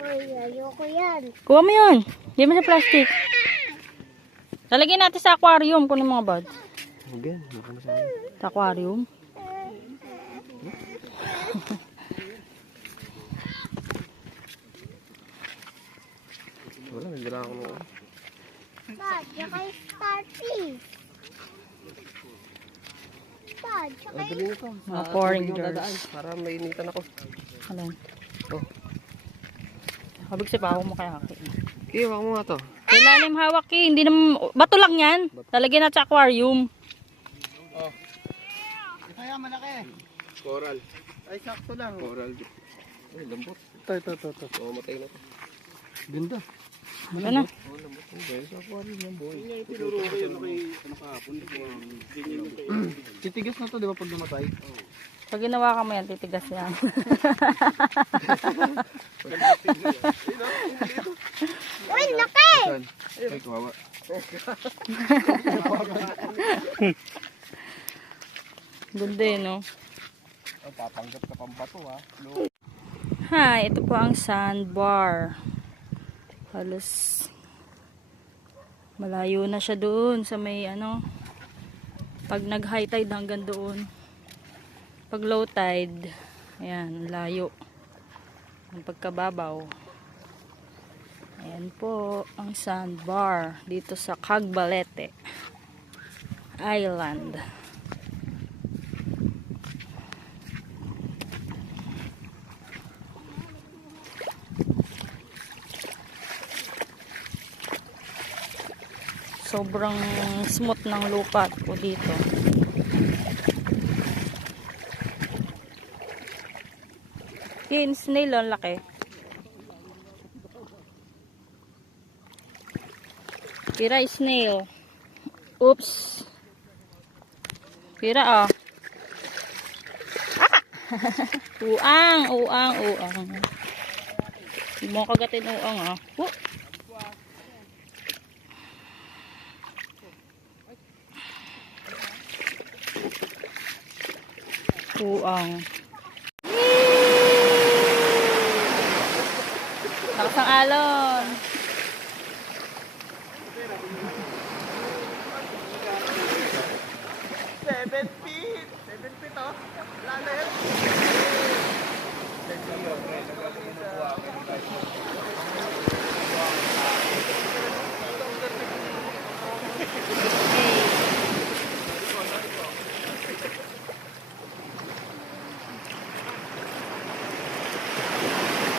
Uy, ayoko yan. Kuha mo yun. Hindi mo sa plastic. Lalagyan natin sa aquarium kung mga bad. Again, makamasama. Sa aquarium. Wala, nandila ako na. Dad, tsaka yung starfish. Dad, tsaka yung... Dali nito. Mga foreigners. Para mainitan ako. Alin? Oh. Habig si Pao mo kaya haki. Okay, waka mo nga to. Kailalim hawak eh. Hindi naman... Bato lang yan. Lalagyan natin sa aquarium. Oh. Kaya malaki. Coral. Ay, sakto lang. Coral. Ay, lambot. Ito. Oo, matay na to. Ganda. Ito na. Oo, lambot. Ay, sa aquarium yan, boy. Titigas na to, di ba, pag namatay? Pag ginawa ka mo yan, titigas yan. Uy, laki! Ay, kawawa. Ganda eh, no? Oh, papanggap ka pang bato, ha? Hi, ito po ang sandbar. Halos malayo na siya doon sa may ano. Pag nag high tide hanggang doon. Pag low tide, ayan, layo. Ang pagkababaw. Ayan po ang sandbar dito sa Cagbalete Island. Sobrang smooth ng lupa po dito. Yan, snail ang laki. Pira snail. Oops. Pira ah. Uang. Hindi mo kagatin uang ah. Uang. Lakas ang alon. Seven feet, oh. Wala na yan.